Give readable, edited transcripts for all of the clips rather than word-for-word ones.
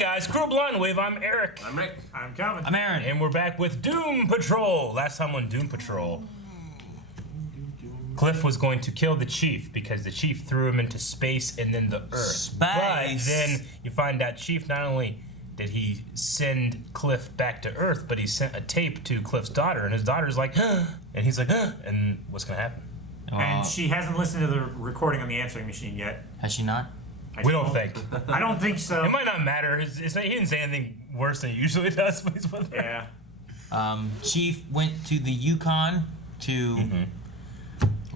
guys, Crew Blind Wave, I'm Eric. I'm Rick. I'm Calvin. I'm Aaron. And we're back with Doom Patrol. Last time on Doom Patrol, Cliff was going to kill the Chief because the Chief threw him into space and then the Earth. Space. But then you find out Chief not only did he send Cliff back to Earth, but he sent a tape to Cliff's daughter, and his daughter's like, and he's like, and what's gonna happen? And she hasn't listened to the recording on the answering machine yet. Has she not? We don't think. I don't think so. It might not matter. He didn't say anything worse than he usually does. But he's with her. Yeah. Chief went to the Yukon to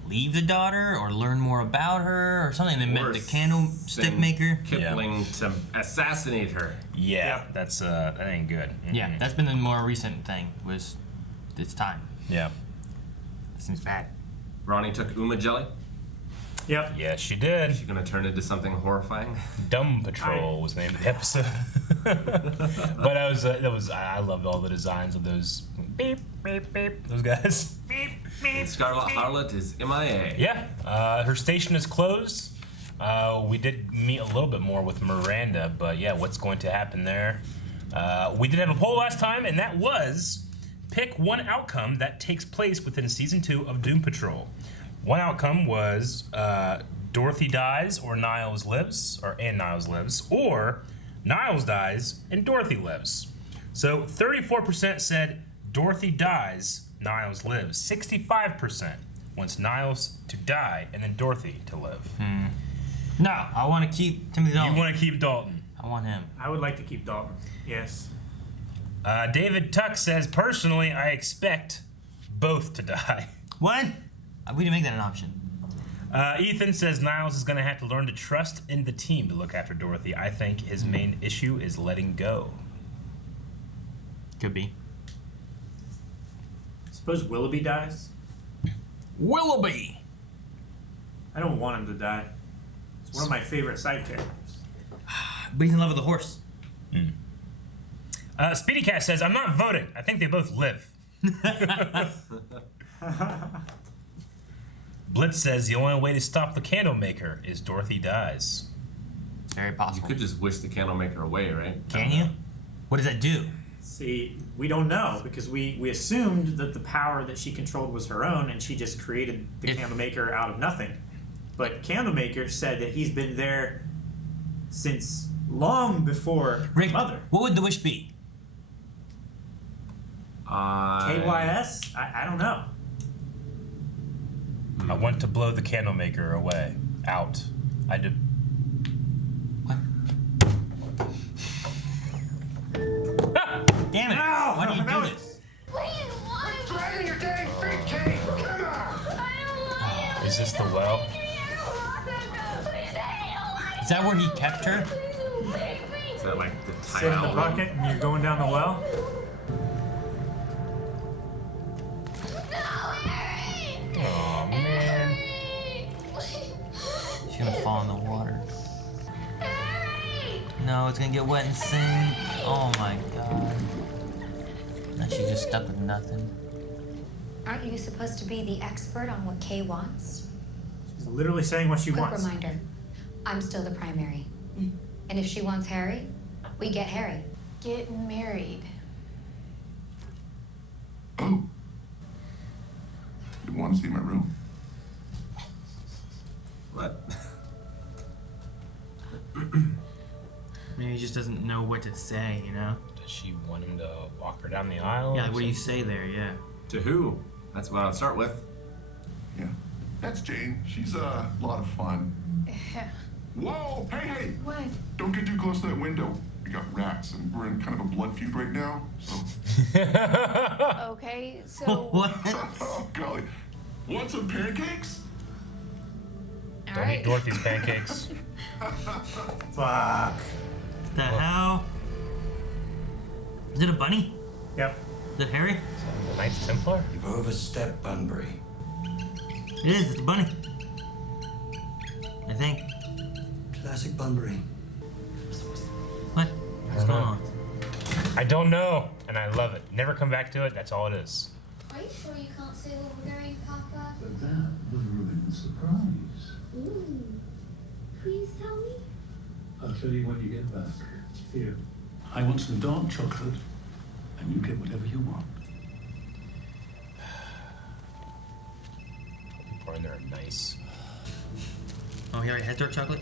leave the daughter or learn more about her or something. They met the candlestick maker. Kipling to assassinate her. Yeah, that's that ain't good. Yeah, that's been the more recent thing. Was it's time? Yeah. That seems bad. Ronnie took Uma Jelly. Yep. Yeah, she did. She's gonna turn into something horrifying. Dumb Patrol was the name of the episode. But I loved all the designs of those beep beep beep. Those guys. Beep beep. And Scarlet Harlot is MIA. Yeah, her station is closed. We did meet a little bit more with Miranda, but yeah, what's going to happen there? We did have a poll last time, and that was pick one outcome that takes place within season 2 of Doom Patrol. One outcome was Dorothy dies or Niles lives, and Niles lives, or Niles dies and Dorothy lives. So 34% said Dorothy dies, Niles lives. 65% wants Niles to die and then Dorothy to live. No, I want to keep Timothy Dalton. You want to keep Dalton. I want him. I would like to keep Dalton. Yes. David Tuck says, personally, I expect both to die. What? We didn't make that an option. Ethan says Niles is going to have to learn to trust in the team to look after Dorothy. I think his main issue is letting go. Could be. Suppose Willoughby dies? Willoughby! I don't want him to die. It's one of my favorite side characters. But he's in love with the horse. Speedy Cat says, I'm not voting. I think they both live. Blitz says the only way to stop the Candlemaker is Dorothy dies. It's very You possible. could just wish the Candlemaker away, right? Can you? What does that do? See, we don't know because we assumed that the power that she controlled was her own and she just created the Candlemaker out of nothing. But Candlemaker said that he's been there since long before Rick, Mother. what would the wish be? KYS? I don't know. I want to blow the Candlemaker away. Out. I do. What? Damn it! No! Why do you No, do this? What's dragging your dang feet, Kate? Come on! Is this the well? Is that where he kept her? Is that like the Sit in the timeout? bucket and you're going down the well? Oh man. She's gonna fall in the water. No, it's gonna get wet and sink. Oh my god. Now she's just stuck with nothing. Aren't you supposed to be the expert on what Kay wants? She's literally saying what she Quick wants. reminder, I'm still the primary. And if she wants Harry, we get Harry. Get married. Oh. You want to see my room? What? Maybe he just doesn't know what to say, you know? Does she want him to walk her down the aisle? Yeah, like what do you say there, yeah. To who? That's what I'll start with. Yeah. That's Jane. She's a lot of fun. Whoa! Hey! What? Don't get too close to that window. We got rats, and we're in kind of a blood feud right now, so... Okay, so What? Oh, golly. Want some pancakes? Don't eat Dorothy's pancakes. Fuck. The hell? Is it a bunny? Yep. Is it Harry? The Knights Templar? You've overstepped, Bunbury. It is, it's a bunny. I think. Classic Bunbury. What? What's going on? I don't know, and I love it. Never come back to it. That's all it is. Are you sure you can't say where we're going, Papa? But that was really the surprise. Ooh. Please tell me. I'll tell you when you get back. Here, I want some dark chocolate, and you get whatever you want. People in there are nice. Oh, he already has dark chocolate?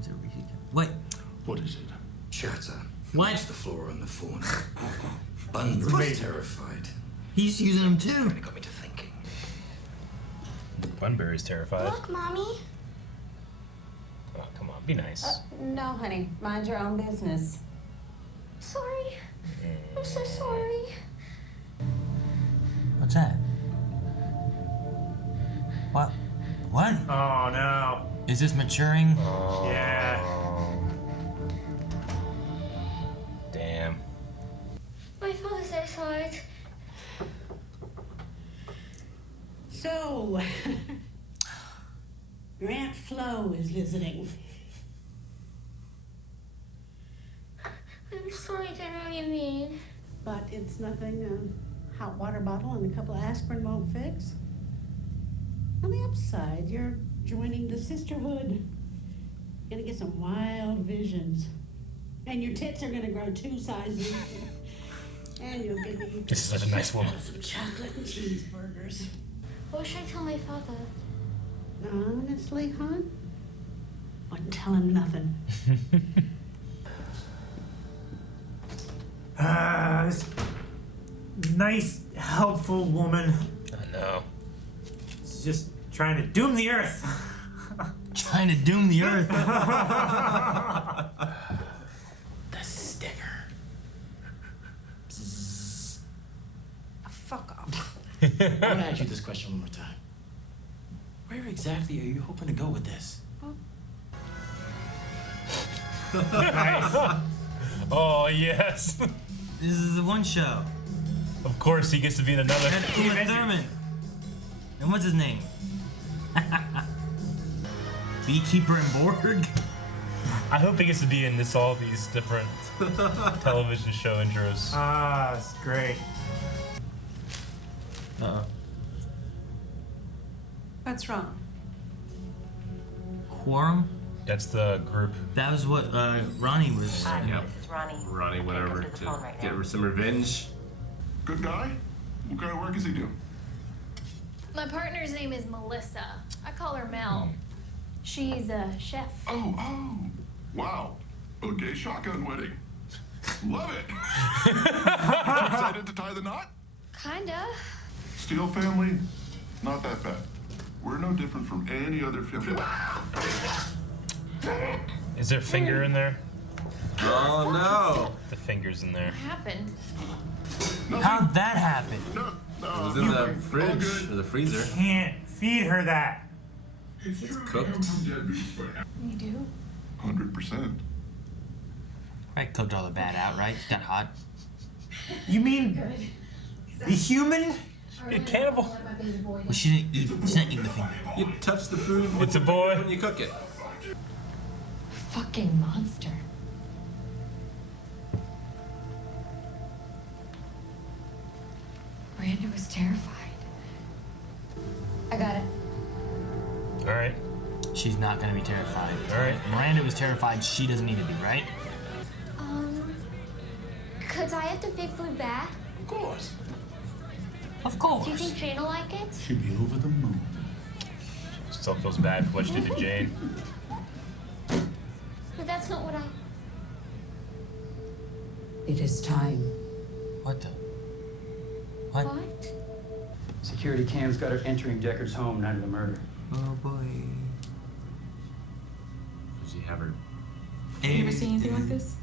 Is it Reese's? Wait. What is it? Chatter. What? It's the flora and the fauna. Bunbury's terrified. He's using them too. It got me to thinking. Bunbury's terrified. Look, Mommy. Oh, come on, be nice. No, honey. Mind your own business. Sorry. I'm so sorry. What's that? What? What? Oh no. Is this maturing? Yeah. Damn. My father said I saw it. So, your Aunt Flo is visiting. I'm sorry, I don't know what you mean. But it's nothing a hot water bottle and a couple of aspirin won't fix. On the upside, you're joining the sisterhood. You're gonna get some wild visions. And your tits are gonna grow 2 sizes. And you'll give me This is such a nice woman. some chocolate and cheeseburgers. What should I tell my father? Honestly, hon? Wouldn't tell him nothing. This nice, helpful woman. I know. She's just trying to doom the earth. Trying to doom the earth. The sticker. Fuck off. I want to ask you this question one more time. Where exactly are you hoping to go with this? Nice. Oh, yes. This is the one show. Of course, he gets to be in another. And Uma Thurman. And what's his name? Beekeeper and Borg. I hope he gets to be in all these different television show intros. Ah, it's great. Uh-oh. What's wrong? Quorum? That's the group. That was what Ronnie was. Yep. This is Ronnie. Ronnie went Can't over come to the to phone right get now. some revenge. Good guy? What kind of work is he doing? My partner's name is Melissa. I call her Mel. She's a chef. Oh, wow. A gay shotgun wedding. Love it. Excited to tie the knot? Kinda. Steel family? Not that bad. We're no different from any other family. Is there a finger in there? Oh no! The finger's in there. What happened? How'd that happen? No, It was in the fridge good. or the freezer. Can't feed her that. It's cooked. You do? 100%. Right, cooked all the bad out, right? Got hot. You mean the human? You cannibal. Well, she didn't eat the finger. You touch the food It's a boy. when you cook it. Fucking monster. Miranda was terrified. I got it. All right. She's not gonna be terrified. All right. Miranda was terrified. She doesn't need to be, right? Could I have the big blue bat? Of course. Of course. Do you think Jane will like it? She'll be over the moon. Still feels bad for what she did to Jane. But that's not what I... It is time. What the? What? What? Security cams got her entering Decker's home night of the murder. Oh boy. Does she have her? You ever seen anything like this?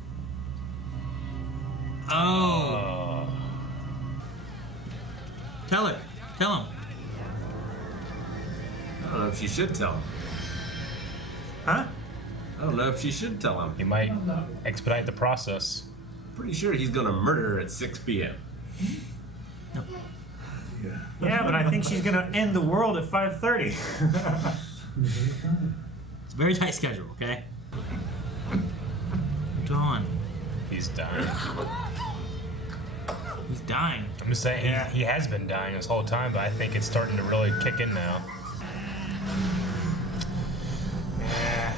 Oh. Tell her. Tell him. I don't know if she should tell him. Huh? I don't know if she should tell him. He might expedite the process. Pretty sure he's gonna murder her at 6 p.m. Yeah, but I think she's gonna end the world at 5:30. It's a very tight schedule, okay? Dawn. He's dying. He's dying. I'm just saying, he has been dying this whole time, but I think it's starting to really kick in now. Yeah.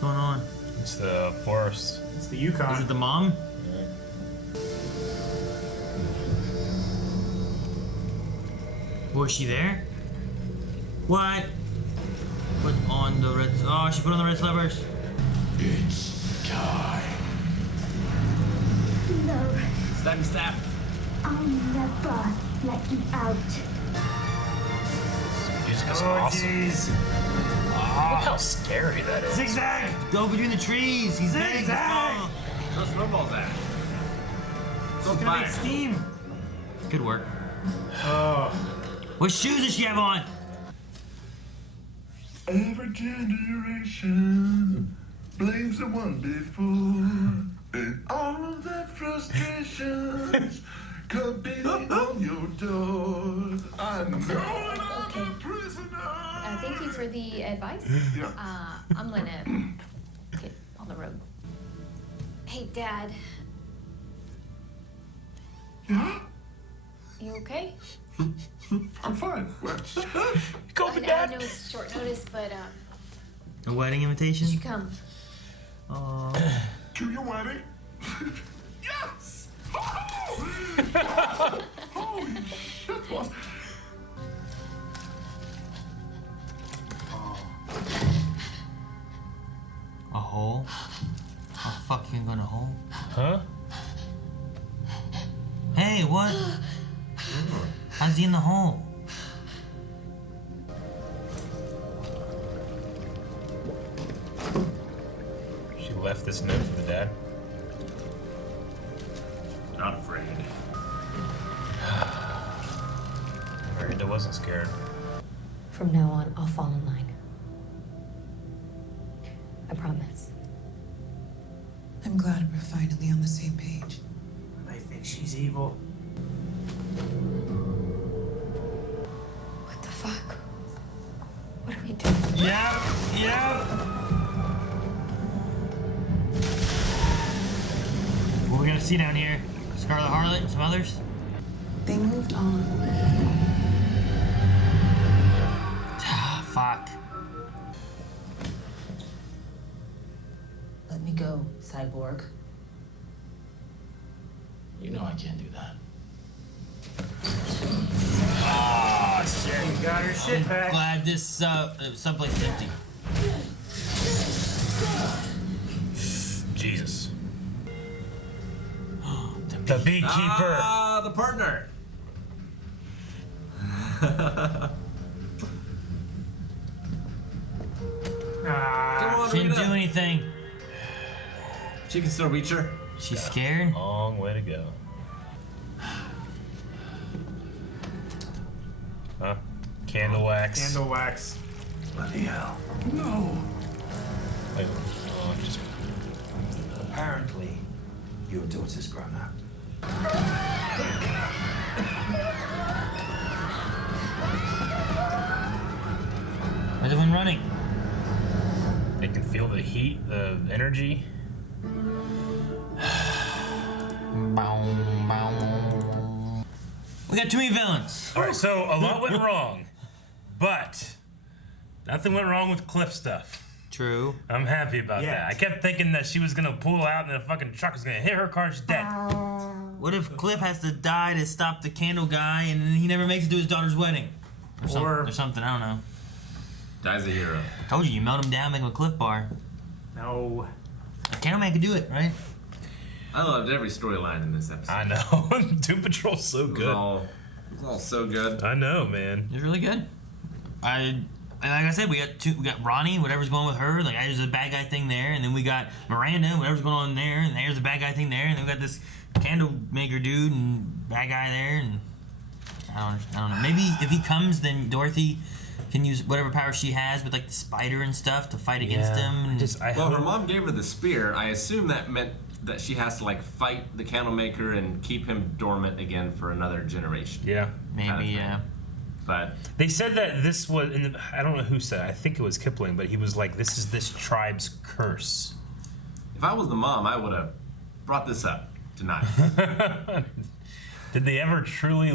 going on? It's the forest. It's the Yukon. Is it the mom? Was she there? What? Put on the red. Oh, she put on the red slippers. It's time. No, Stab, stab. I'll never let you out. Music's Oh, awesome. jeez. Look how scary that is. Zigzag! Go between the trees. He's big. He's Zigzag! tall. Throw snowballs at. So It's gonna make steam. Good work. Oh. What shoes does she have on? Every generation blames the one before, and all of their frustrations come beating on your door. I know I'm a prisoner. Thank you for the advice. Yeah. I'm gonna get on the road. Hey, Dad. Yeah? You okay? I'm fine. I know it's short notice, but A wedding invitation? you come. Oh. To your wedding? Yes! Holy shit, boss. A hole? Oh fuck, you can go in a hole? Huh? Hey, what? How's he in the hole? She left this note for the dad. Not afraid. Miranda wasn't scared. From now on, I'll fall in line. I promise. I'm glad we're finally on the same page. I think she's evil. What the fuck? What are we doing? Yep, yep. What are we gonna see down here? Scarlet Harlot and some others? They moved on. Ah, fuck. Let me go, cyborg. You know I can't do that. Ah, shit. She's got her shit back. Glad this someplace is empty. Jesus. The beekeeper. Ah, the partner. Come on, She didn't Rita. do anything. She can still reach her. She's scared? Long way to go. Huh? Candle wax. Candle wax. Bloody hell. No. Wait, just Apparently, your daughter's grown up. Where's everyone running? they can feel the heat, the energy. We got too many villains. All right, so a lot went wrong, but nothing went wrong with Cliff stuff. True. I'm happy about that. I kept thinking that she was gonna pull out and the fucking truck was gonna hit her car. She's dead. What if Cliff has to die to stop the candle guy and then he never makes it to his daughter's wedding? Or something, I don't know. Dies a hero. Told you, you melt him down, make him a Cliff bar. No. Candleman could do it, right? I loved every storyline in this episode. I know. Doom Patrol's so good. It was all so good. I know, man. It was really good. And like I said, we got Ronnie, whatever's going with her, like there's a bad guy thing there, and then we got Miranda, whatever's going on there, and there's a bad guy thing there, and then we got this Candlemaker dude and bad guy there, and I don't know. Maybe if he comes, then Dorothy can use whatever power she has, with like the spider and stuff, to fight against him. And Well, her mom gave her the spear. I assume that meant that she has to like fight the Candlemaker and keep him dormant again for another generation. Yeah. Maybe, yeah. But they said that this was, I don't know who said it, I think it was Kipling, but he was like, this is this tribe's curse. if I was the mom, I would have brought this up tonight. Did they ever truly,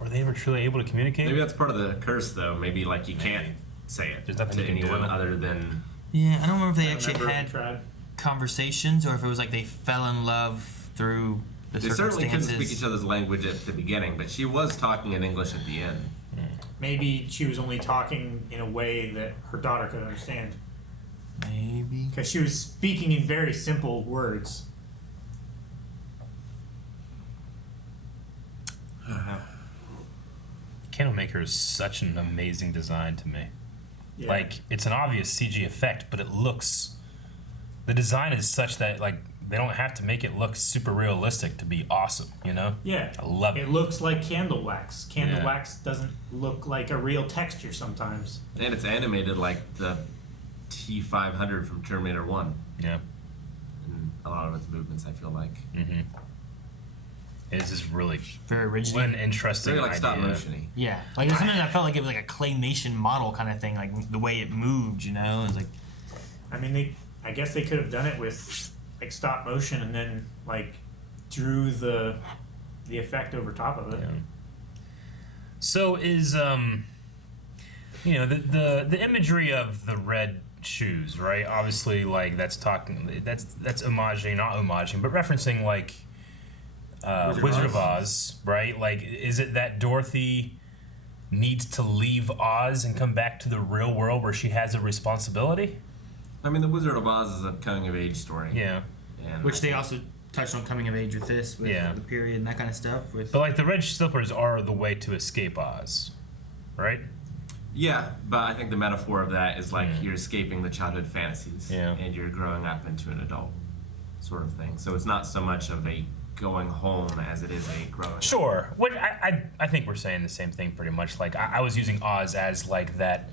were they ever truly able to communicate? Maybe that's part of the curse, though. Maybe like you can't say it There's nothing to you can anyone do. other than Yeah, I don't remember if they I actually remember had tried. conversations or if it was like they fell in love through the They circumstances. certainly couldn't speak each other's language at the beginning, but she was talking in English at the end. Maybe she was only talking in a way that her daughter could understand. Maybe. Because she was speaking in very simple words. Candlemaker is such an amazing design to me. Yeah. Like, it's an obvious CG effect, but it looks... The design is such that, like, they don't have to make it look super realistic to be awesome, you know? Yeah. I love it. It looks like candle wax. Candle wax doesn't look like a real texture sometimes. And it's animated like the T-500 from Terminator 1. Yeah. And a lot of its movements, I feel like. Mm-hmm. It's just really... Very original. What an interesting Very like idea. stop motion-y. Yeah, like there's something that felt like it was like a claymation model kind of thing, like the way it moved, you know. It's like, I mean, I guess they could have done it with like stop motion and then like drew the effect over top of it. Yeah. So is you know, the imagery of the red shoes, right? Obviously, like that's homaging, not homaging, but referencing like Wizard of Oz, right? Like, is it that Dorothy needs to leave Oz and come back to the real world where she has a responsibility? I mean, the Wizard of Oz is a coming of age story. Yeah. And which they also touched on coming of age with this, with Yeah. the period and that kind of stuff. With But like the red slippers are the way to escape Oz, right? Yeah, but I think the metaphor of that is like you're escaping the childhood fantasies and you're growing up into an adult sort of thing. So it's not so much of a going home as it is a growing up. Sure. What I think we're saying the same thing pretty much. Like I was using Oz as like that.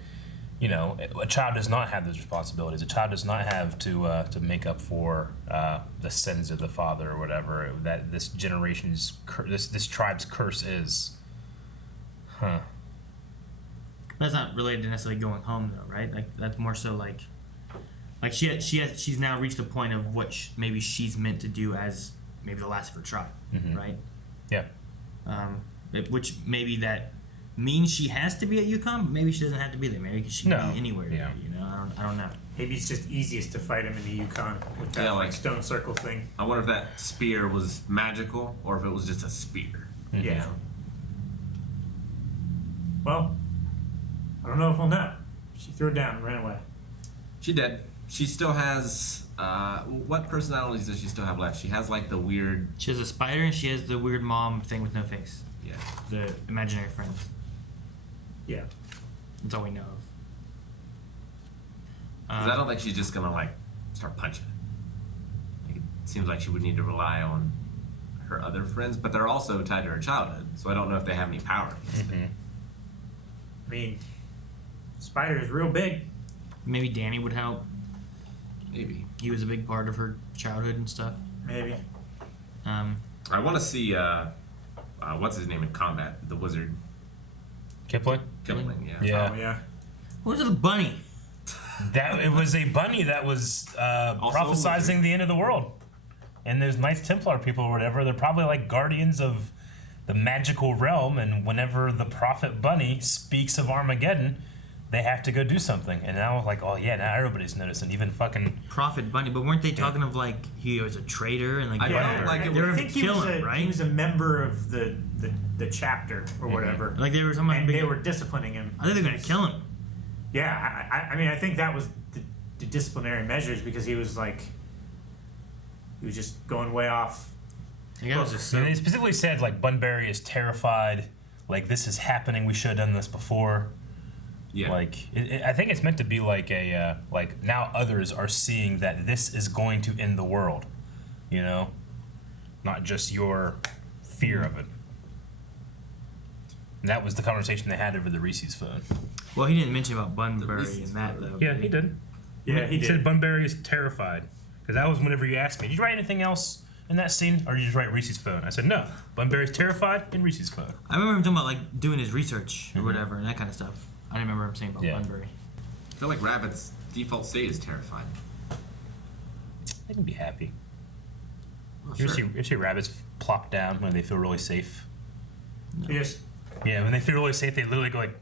You know, a child does not have those responsibilities. A child does not have to make up for the sins of the father or whatever that this generation's this tribe's curse is. Huh. That's not related to necessarily going home though, right? Like that's more so like she's now reached a point of what maybe she's meant to do as maybe the last of her tribe, right? Yeah. Which maybe that means she has to be at Yukon, but maybe she doesn't have to be there. Maybe she can be anywhere. Yeah. You know, I don't know. Maybe it's just easiest to fight him in the Yukon with that like stone circle thing. I wonder if that spear was magical or if it was just a spear. Yeah. Well, I don't know if we'll know. She threw it down and ran away. She did. She still has what personalities does she still have left? She has like the weird. She has a spider and she has the weird mom thing with no face. Yeah. The imaginary friends. Yeah. That's all we know of. 'Cause I don't think she's just gonna like start punching. Like, it seems like she would need to rely on her other friends, but they're also tied to her childhood, so I don't know if they have any power. I mean, Spider is real big. Maybe Danny would help. Maybe. He was a big part of her childhood and stuff. Maybe. I want to see what's his name in combat? The wizard. Kipling? Kipling, yeah. Yeah. Oh yeah. What was the bunny? That it was a bunny that was prophesizing the end of the world. And those Knights Templar people or whatever, they're probably like guardians of the magical realm, and whenever the prophet bunny speaks of Armageddon, they have to go do something. And now like, oh yeah, now everybody's noticing, even fucking Prophet Bunny, but weren't they talking of like he was a traitor and like I don't like it. they were I think killing him, right? He was a member of the chapter or whatever. Like they were something and they were disciplining him. I think they're gonna kill him. Yeah, I mean, I think that was the disciplinary measures because he was just going way off. I guess just they specifically said like Bunbury is terrified, like this is happening, we should have done this before. Yeah. Like I think it's meant to be like a like now others are seeing that this is going to end the world, you know, not just your fear of it. And that was the conversation they had over the Reese's phone. Well, he didn't mention about Bunbury and that though. Yeah, he did. Yeah, he did. said Bunbury is terrified because that was whenever you asked me, did you write anything else in that scene, or did you just write Reese's phone? I said no. Bunbury's terrified in Reese's phone. I remember him talking about like doing his research or whatever and that kind of stuff. I didn't remember him saying about Bunbury. I feel like Rabbit's default state is terrified. They can be happy. Well, You sure. ever see rabbits plop down when they feel really safe? Yes. Yeah, when they feel really safe, they literally go like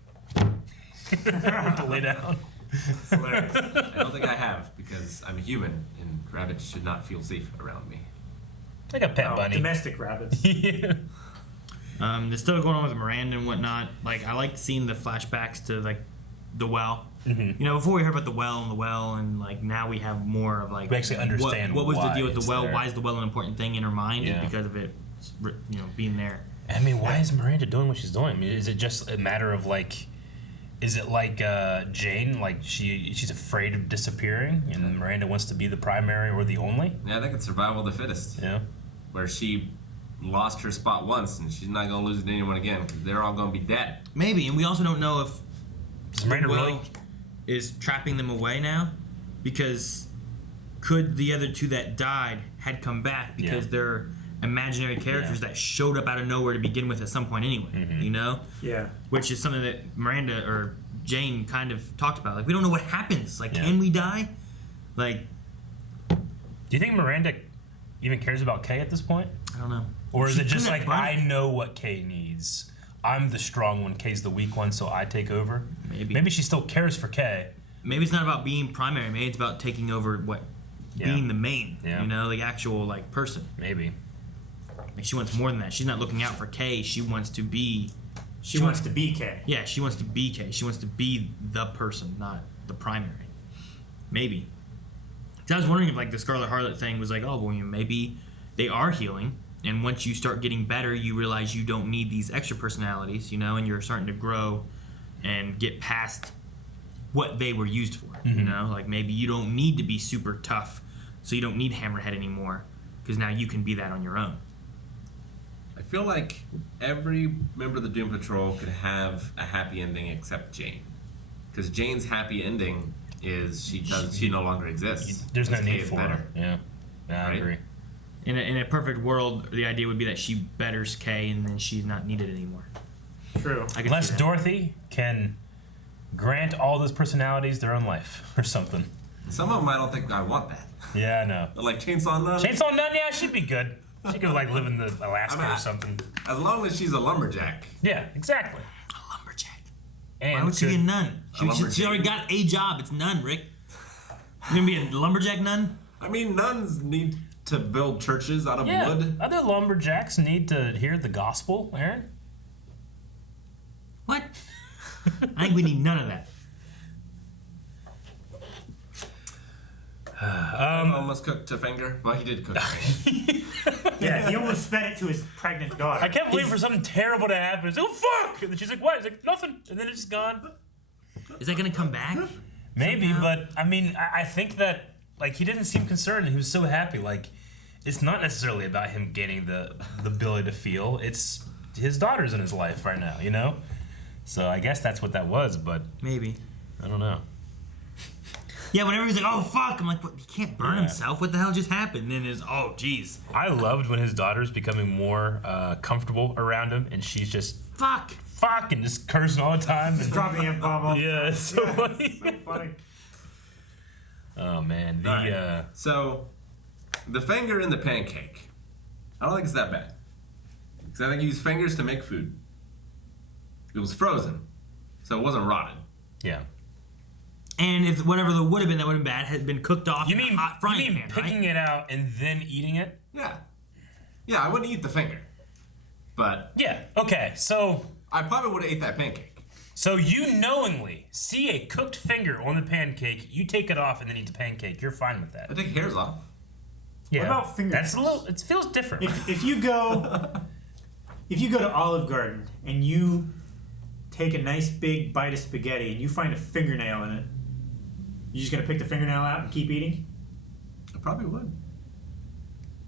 to lay down. It's hilarious. I don't think I have because I'm a human and rabbits should not feel safe around me. Like a pet bunny. Domestic rabbits. Yeah. There's still going on with Miranda and whatnot. Like, I like seeing the flashbacks to, like, the well. Mm-hmm. You know, before we heard about the well, and, like, now we have more of, like... We actually understand what was the why deal with the it's well? there. Why is the well an important thing in her mind? Yeah. It's because of it, you know, being there. I mean, why is Miranda doing what she's doing? I mean, is it just a matter of, like... Is it like Jane, like she's afraid of disappearing, and Miranda wants to be the primary or the only? Yeah, I think it's survival of the fittest. Yeah. Where she lost her spot once, and she's not going to lose it to anyone again, because they're all going to be dead. Maybe, and we also don't know if Does Miranda the well really? is trapping them away now, because could the other two that died had come back because Yeah. they're imaginary characters that showed up out of nowhere to begin with at some point anyway, Mm-hmm. you know? Yeah. Which is something that Miranda or Jane kind of talked about. Like, we don't know what happens. Like, Yeah. can we die? Like, Do you think Miranda even cares about Kay at this point? I don't know. Or is She it just couldn't like, have I know what Kay needs. I'm the strong one, Kay's the weak one, so I take over? Maybe. Maybe she still cares for Kay. Maybe it's not about being primary. Maybe it's about taking over being the main, Yeah. you know, like actual, like, person. Maybe. Like, she wants more than that. She's not looking out for Kay. She wants to be... She wants to be Kay. Yeah, she wants to be Kay. She wants to be the person, not the primary. Maybe. 'Cause I was wondering if, like, the Scarlet Harlot thing was like, oh, well, maybe they are healing, and once you start getting better, you realize you don't need these extra personalities, you know, and you're starting to grow and get past what they were used for, you know? Like, maybe you don't need to be super tough, so you don't need Hammerhead anymore, because now you can be that on your own. I feel like every member of the Doom Patrol could have a happy ending except Jane. Because Jane's happy ending is she no longer exists. There's no Because Kay need is for better. her. Yeah. Yeah, I Right? agree. In a perfect world, the idea would be that she betters Kay, and then she's not needed anymore. True. I can Unless see that. Dorothy can grant all those personalities their own life or something. Some of them I don't think I want that. Yeah, I know. Like Chainsaw Nun. Chainsaw Nun, yeah, she'd be good. She could like live in the Alaska I'm or at- something. As long as she's a lumberjack. Yeah, exactly. A lumberjack. And Why would she be a nun? A She lumberjack. already got a job. It's nun, Rick. You gonna be a lumberjack nun? I mean, nuns need to build churches out of Yeah, wood. other lumberjacks need to hear the gospel, Aaron. What? I think we need none of that. Almost cooked a finger. Well, he did cook. Yeah, he almost fed it to his pregnant daughter. I kept waiting for something terrible to happen. It's like, oh, fuck! And then she's like, what? He's like, nothing. And then it's just gone. Is that gonna come back? Maybe, somehow? but I mean, I think that, like, he didn't seem concerned. He was so happy. Like, it's not necessarily about him gaining the ability to feel. It's his daughter's in his life right now, you know? So I guess that's what that was, but Maybe. I don't know. Yeah, whenever he's like, oh, fuck, I'm like, what, he can't burn Yeah. himself? What the hell just happened? And then it's, oh, jeez. I loved when his daughter's becoming more comfortable around him, and she's just Fuck. and just cursing all the time. Just dropping the F-bomb off. Yeah, it's so funny. So funny. Oh man, All right. So, the finger in the pancake. I don't think it's that bad. Because I think you use fingers to make food. It was frozen, so it wasn't rotted. yeah. And if whatever the would have been that would have been bad had been cooked off You in mean a hot frying pan, picking right? it out and then eating it? Yeah. Yeah, I wouldn't eat the finger. But Yeah. Okay. So I probably would have ate that pancake. you knowingly see a cooked finger on the pancake, you take it off and then eat the pancake. You're fine with that. I take hairs off. Yeah. about fingernails? That's a little. It feels different. If you go to Olive Garden and you take a nice big bite of spaghetti and you find a fingernail in it, you just gonna pick the fingernail out and keep eating? I probably would.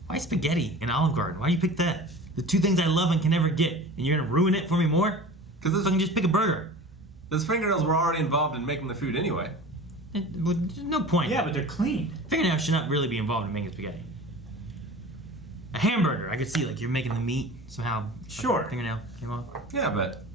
Why spaghetti and Olive Garden? Why do you pick that? The two things I love and can never get, and you're gonna ruin it for me more? Because Fucking just pick a burger. those fingernails were already involved in making the food anyway. There's no point. Yeah, but they're clean. Fingernails should not really be involved in making spaghetti. A hamburger, I could see like you're making the meat somehow. Sure. Fingernail came off. Yeah, but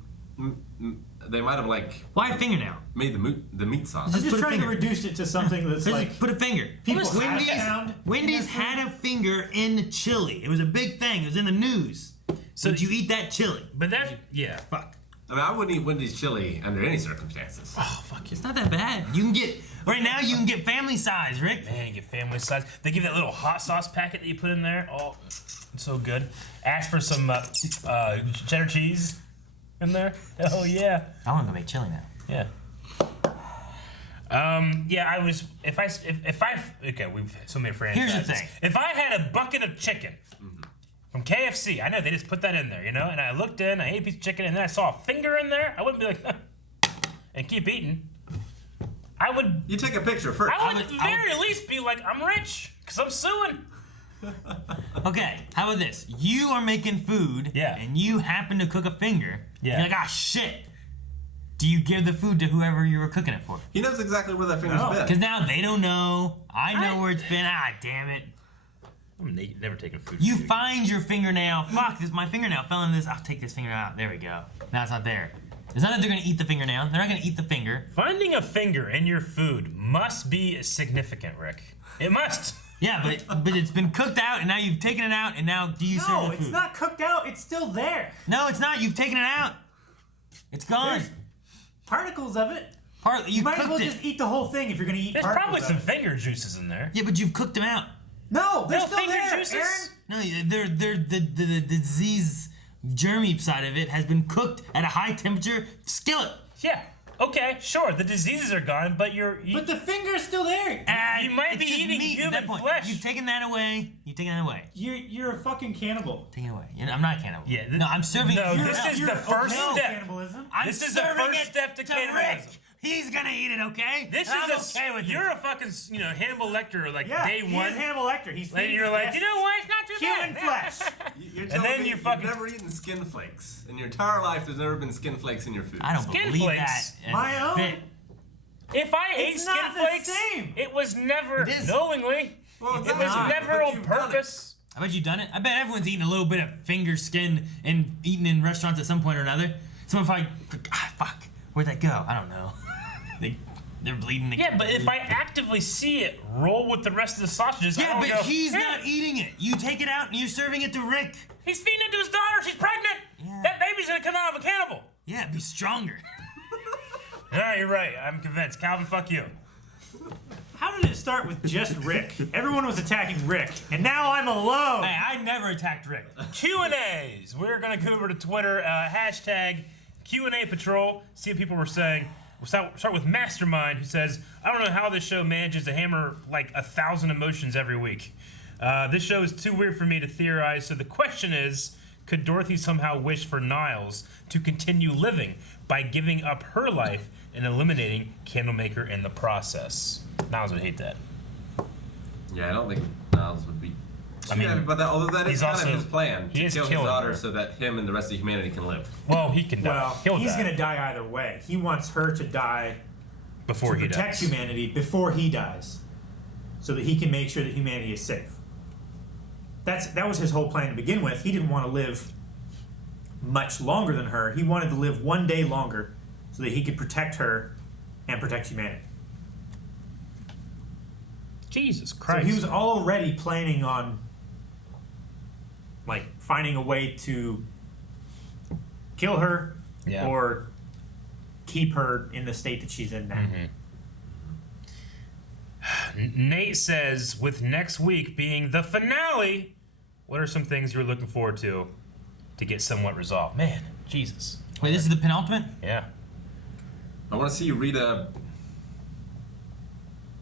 they might have like Why a fingernail? made the meat sauce. I'm Just just put a trying to finger. reduce it to something that's Just like put a finger. people Wendy's, found. Wendy's had a finger in chili. It was a big thing. It was in the news. So did you eat that chili? But that, yeah. Fuck. I mean, I wouldn't eat Wendy's chili under any circumstances. Oh, fuck. It's not that bad. You can get, right now, you can get family size, Rick. Man, you get family size. They give that little hot sauce packet that you put in there. Oh, it's so good. Ask for some cheddar cheese in there. Oh, yeah. I want to go make chili now. Yeah. Yeah, I was. If I. Okay, we've so many franchises. Here's the thing. If I had a bucket of chicken from KFC, I know they just put that in there, you know, and I looked in, I ate a piece of chicken, and then I saw a finger in there, I wouldn't be like, and keep eating. I would. You take a picture first. I would at the very least be like, I'm rich, because I'm suing. Okay, how about this? You are making food, and you happen to cook a finger. Yeah. You're like, ah, shit. Do you give the food to whoever you were cooking it for? He knows exactly where that finger's been. Because now they don't know. I know where it's been. Ah, damn it. I'm never taking food. You find your fingernail. Fuck, my fingernail fell in this. I'll take this fingernail out. There we go. Now it's not there. It's not that they're going to eat the fingernail. They're not going to eat the finger. Finding a finger in your food must be significant, Rick. It must. Yeah, but it's been cooked out, and now you've taken it out, and now do you serve the food? No, it's not cooked out. It's still there. No, it's not. You've taken it out. It's gone. There's particles of it. You might as well cooked it. just eat the whole thing if you're going to eat There's particles probably of some it. finger juices in there. Yeah, but you've cooked them out. No, they're still finger there, juices? Aaron. No, they're the disease germy side of it has been cooked at a high temperature skillet. Yeah. Okay, sure. The diseases are gone, but But the finger's still there. you might be It's just eating meat at human that point. flesh. You've taken that away. You're a fucking cannibal. Take it away. I'm not a cannibal. Yeah. No, I'm serving. No, it. this is the first okay with step. cannibalism. I'm This is the serving first it step to cannibalism. Rick. He's gonna eat it, okay? This I'm is okay with you're it. a fucking Hannibal Lecter like Yeah, day he one. is Hannibal Lecter. He's And feeding you're his like, guests you know what? It's not too human bad. flesh. You're And telling then me you you've fucking never eaten skin flakes. In your entire life, there's never been skin flakes in your food. I don't Skin believe flakes. that. as My a own. bit. If I ate It's skin not the flakes, same. it was never It is. knowingly. Well, It it's was not, never but on you've done it. purpose. I bet you've done it. I bet everyone's eaten a little bit of finger skin and eaten in restaurants at some point or another. Someone probably, fuck, where'd that go? I don't know. They're bleeding. Yeah, but if I actively see it roll with the rest of the sausages, I Yeah, don't but go, he's "Yeah, not eating it. You take it out and you're serving it to Rick. He's feeding it to his daughter. She's pregnant. Yeah. That baby's gonna come out of a cannibal. Yeah, be stronger. Yeah, you're right. I'm convinced. Calvin, fuck you. How did it start with just Rick? Everyone was attacking Rick, and now I'm alone. Hey, I never attacked Rick. Q&As. We're gonna go over to Twitter. Hashtag Q&A Patrol. See what people were saying. We'll start with Mastermind, who says, I don't know how this show manages to hammer like 1,000 emotions every week. This show is too weird for me to theorize, so the question is, could Dorothy somehow wish for Niles to continue living by giving up her life and eliminating Candlemaker in the process? Niles would hate that. Yeah, I don't think Niles would be. I mean, but although that he's is kind also- of his plan he to is kill his killing daughter her. so that him and the rest of humanity can live. Well, he can die. Well, He'll he's die gonna die either way. He wants her to die before to he protect dies. humanity before he dies, so that he can make sure that humanity is safe. That was his whole plan to begin with. He didn't want to live much longer than her. He wanted to live one day longer, so that he could protect her and protect humanity. Jesus So Christ. he was already planning on, like, finding a way to kill her Yeah. or keep her in the state that she's in now. Nate says, with next week being the finale, what are some things you're looking forward to get somewhat resolved? Man, Jesus. Wait, this is the penultimate? Yeah. I want to see Rita,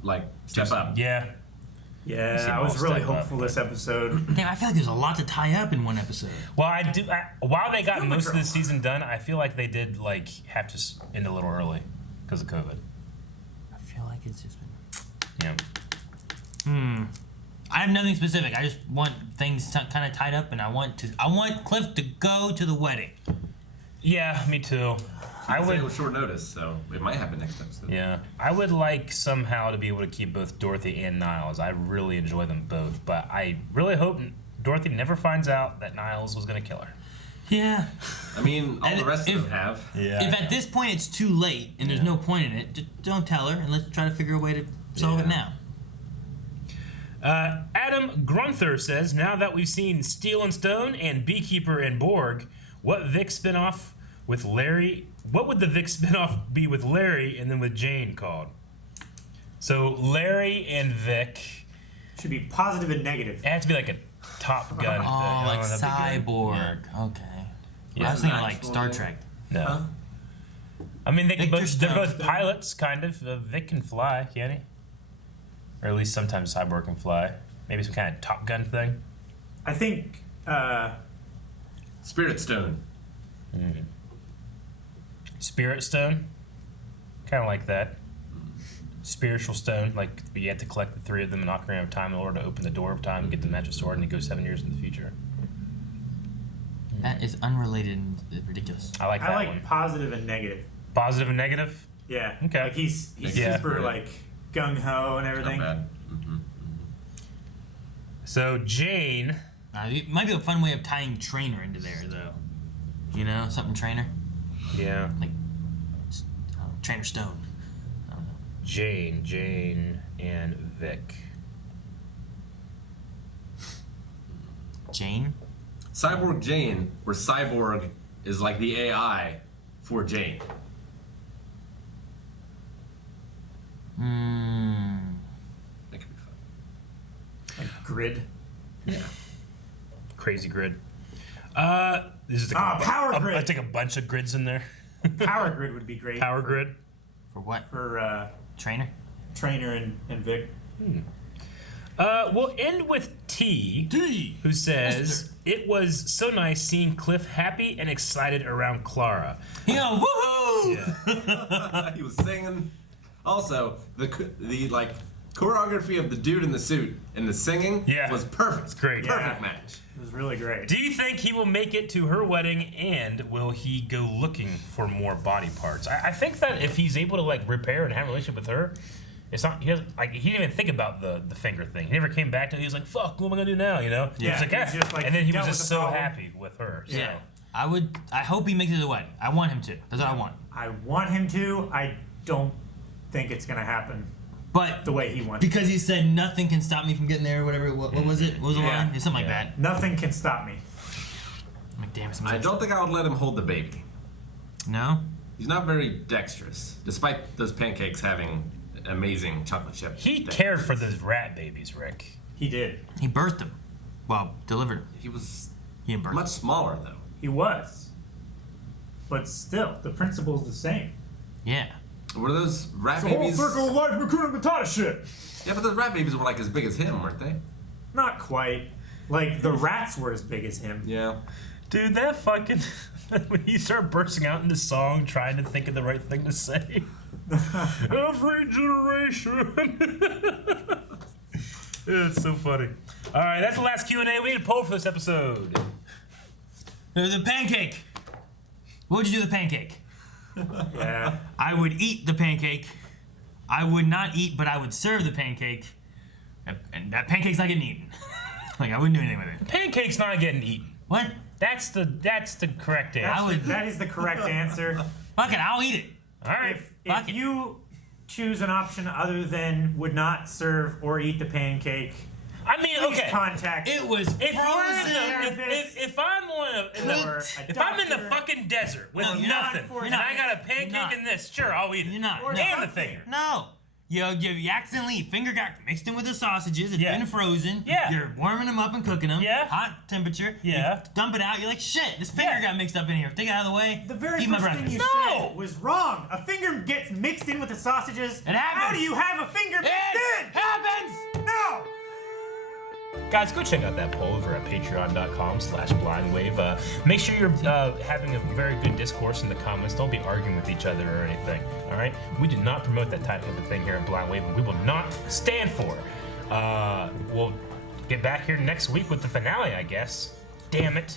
like, step up. Yeah. Yeah, See I them was all really step up. hopeful this episode. Damn, I feel like there's a lot to tie up in one episode. Well, while they got Human most of girl. the season done, I feel like they did like have to end a little early because of COVID. I feel like it's just been... Yeah. I have nothing specific. I just want things kind of tied up, and I want Cliff to go to the wedding. Yeah, me too. I It would. was short notice, so it might happen next episode. Yeah, I would like somehow to be able to keep both Dorothy and Niles. I really enjoy them both, but I really hope Dorothy never finds out that Niles was gonna kill her. Yeah. I mean, all And the rest of if- them have. Yeah. If at this point it's too late and there's no point in it, just don't tell her, and let's try to figure a way to solve it now. Adam Grunther says, now that we've seen Steel and Stone and Beekeeper and Borg, what Vic spinoff with Larry? What would the Vic spinoff be with Larry and then with Jane called? So Larry and Vic should be positive and negative. It has to be like a Top Gun thing. Oh, like that'd be good. Cyborg. Yeah. Okay. Yeah. I was thinking like Star Trek. No. Huh? I mean, they're both Stone's pilots, kind of. Vic can fly, can he? Or at least sometimes Cyborg can fly. Maybe some kind of Top Gun thing. I think Spirit Stone. Spirit Stone? Kind of like that. Spiritual Stone, like you have to collect the 3 of them in Ocarina of Time in order to open the door of time and get the magic sword, and it goes 7 years in the future. That is unrelated and ridiculous. I like that one. Positive and negative. Positive and negative? Yeah. Okay. Like he's Yeah. super like gung ho and everything. Not bad. So Jane. It might be a fun way of tying Trainer into there, though. You know, something Trainer. Yeah. Like Trainer Stone. I don't know. Jane, and Vic. Jane? Cyborg Jane, where Cyborg is like the AI for Jane. That could be fun. Like Grid. Yeah. Crazy Grid. This is Power Grid. I take a bunch of grids in there. Power Grid would be great. Power Grid. For what? For Trainer? Trainer and Vic. We'll end with T, who says, it was so nice seeing Cliff happy and excited around Clara. Yo, woohoo! Yeah. He was singing. Also, the like choreography of the dude in the suit and the singing was perfect. It's great. Perfect match. It was really great. Do you think he will make it to her wedding, and will he go looking for more body parts? I think that if he's able to like repair and have a relationship with her, it's not. He doesn't like. He didn't even think about the finger thing. He never came back to it. He was like, "Fuck, what am I gonna do now?" You know? Yeah. He was like, and then he was just so happy with her. So. Yeah. I hope he makes it to the wedding. I want him to. That's what I want. I want him to. I don't think it's gonna happen. But the way he wants. Because he said nothing can stop me from getting there or whatever. What was it? What was the line? It's something like that. Nothing can stop me. I'm like, damn it. I don't think I would let him hold the baby. No? He's not very dexterous, despite those pancakes having amazing chocolate chip. He cared for those rat babies, Rick. He did. He birthed them. Well, delivered them. He was He didn't birth much smaller, though. He was. But still, the principle's the same. Yeah. Were those rat It's a whole babies? circle of life, Hakuna Matata shit. Yeah, but those rat babies were like as big as him, weren't they? Not quite. Like, the rats were as big as him. Yeah. Dude, that fucking when you start bursting out into song, trying to think of the right thing to say. Every generation. It's so funny. All right, that's the last Q&A. We need a poll for this episode. The pancake. What would you do with the pancake? Yeah. I would eat the pancake. I would not eat, but I would serve the pancake. And that pancake's not getting eaten. Like, I wouldn't do anything with it. Pancake's not getting eaten. What? That's the correct answer. That is the correct answer. Fuck it, I'll eat it. All right. If you choose an option other than would not serve or eat the pancake, I mean, please okay. contact. It was If I'm in the doctor, fucking desert with No, you're nothing, not. and I got a pancake You're not. and this, sure, I'll eat it. You're not. Or And the something. finger. No. You accidentally, finger got mixed in with the sausages. It's been frozen. Yeah. You're warming them up and cooking them. Yeah. Hot temperature. Yeah. You dump it out. You're like, shit, this finger got mixed up in here. Take it out of the way. The very eat my first thing breakfast. you said was wrong. A finger gets mixed in with the sausages. It happens. How do you have a finger mixed in? happens. No. Guys, go check out that poll over at patreon.com/blindwave. Make sure you're having a very good discourse in the comments. Don't be arguing with each other or anything, all right? We do not promote that type of a thing here at Blind Wave, and we will not stand for. We'll get back here next week with the finale, I guess. Damn it.